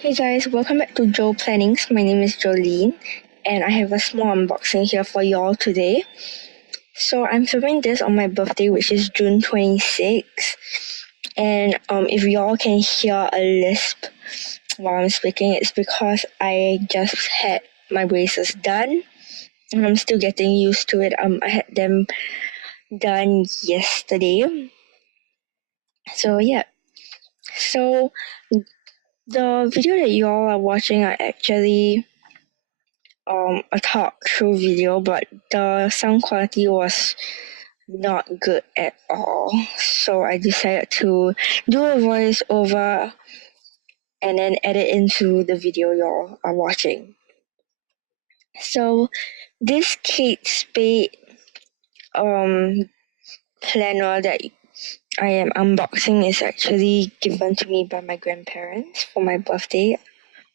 Hey guys, welcome back to Joe Plannings. My name is Jolene, and I have a small unboxing here for y'all today. So I'm filming this on my birthday, which is June 26th. And if y'all can hear a lisp while I'm speaking, it's because I just had my braces done, and I'm still getting used to it. I had them done yesterday. So yeah. So the video that y'all are watching are actually a talk through video, but the sound quality was not good at all. So I decided to do a voiceover and then edit into the video y'all are watching. So this Kate Spade planner that I am unboxing is actually given to me by my grandparents for my birthday.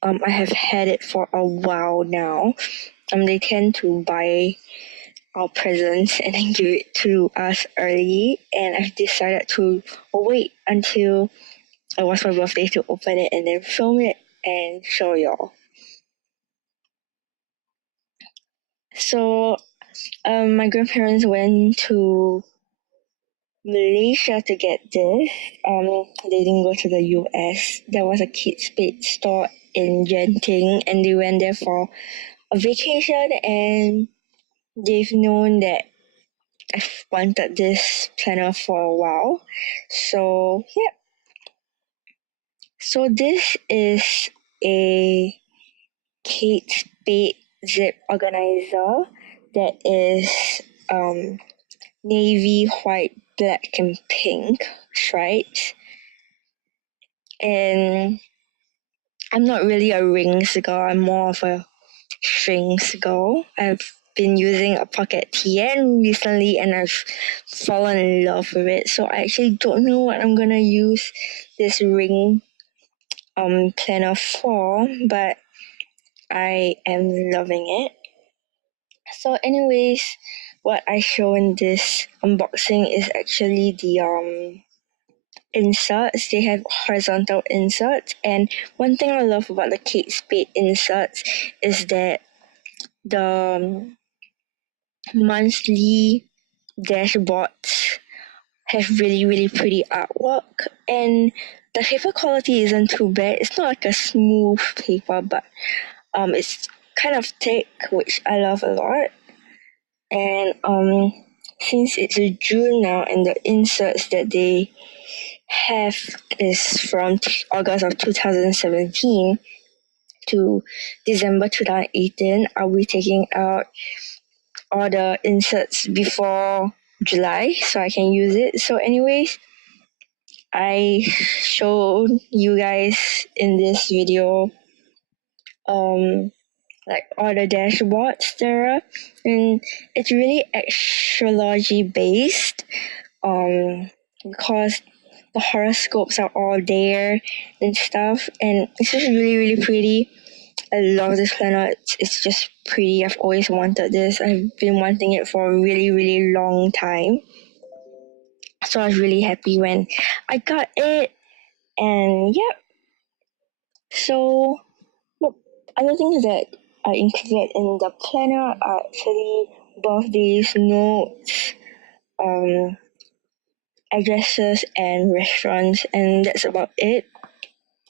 I have had it for a while now. They tend to buy our presents and then give it to us early, and I've decided to wait until it was my birthday to open it and then film it and show y'all. So my grandparents went to Malaysia to get this. They didn't go to the US. There was a Kate Spade store in Genting, and they went there for a vacation, and they've known that I've wanted this planner for a while. So yeah. So this is a Kate Spade zip organizer that is navy, white, black, and pink stripes. And I'm not really a rings girl. I'm more of a strings girl. I've been using a pocket TN recently, and I've fallen in love with it. So I actually don't know what I'm gonna use this ring planner for, but I am loving it. So anyways, what I show in this unboxing is actually the inserts. They have horizontal inserts, and one thing I love about the Kate Spade inserts is that the monthly dashboards have really pretty artwork, and the paper quality isn't too bad. It's not like a smooth paper, but it's kind of thick, which I love a lot. And since it's June now, and the inserts that they have is from August of 2017 to December 2018, I'll be taking out all the inserts before July so I can use it. So anyways, I showed you guys in this video like all the dashboards there are, and it's really astrology based because the horoscopes are all there and stuff, and it's just really pretty. I love this planner. It's just pretty. I've always wanted this. I've been wanting it for a really long time. So I was really happy when I got it. And yeah. So other things that are included in the planner are actually birthdays, notes, addresses, and restaurants, and that's about it.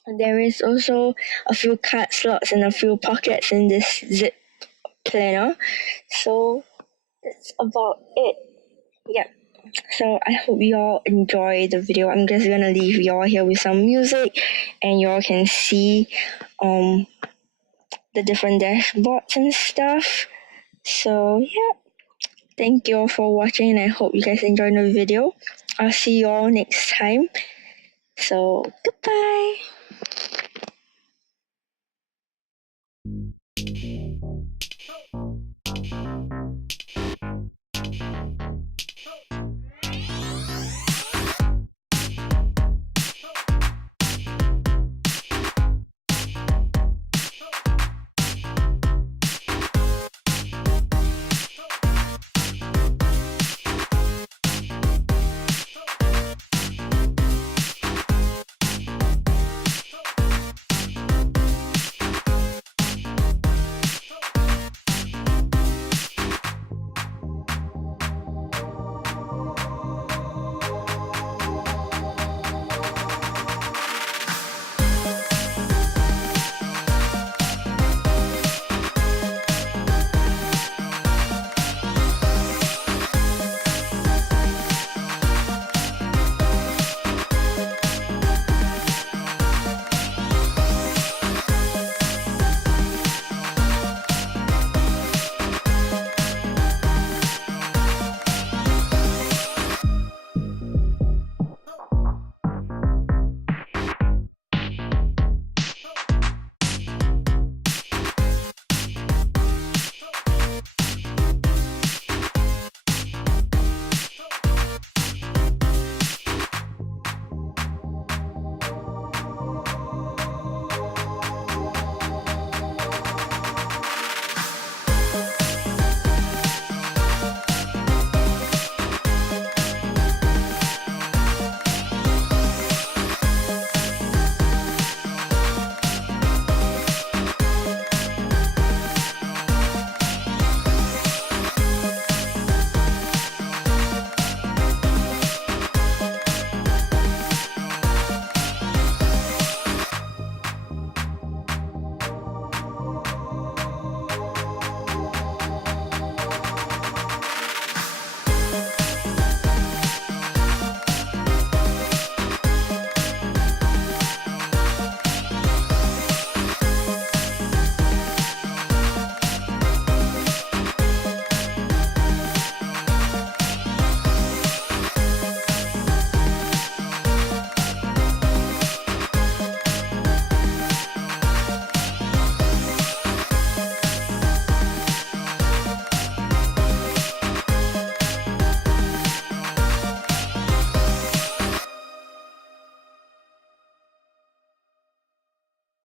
There is also a few card slots and a few pockets in this zip planner. So that's about it. Yeah. So I hope y'all enjoy the video. I'm just gonna leave y'all here with some music, and y'all can see the different dashboards and stuff. So yeah. Thank you all for watching, and I hope you guys enjoyed the video. I'll see you all next time. So goodbye.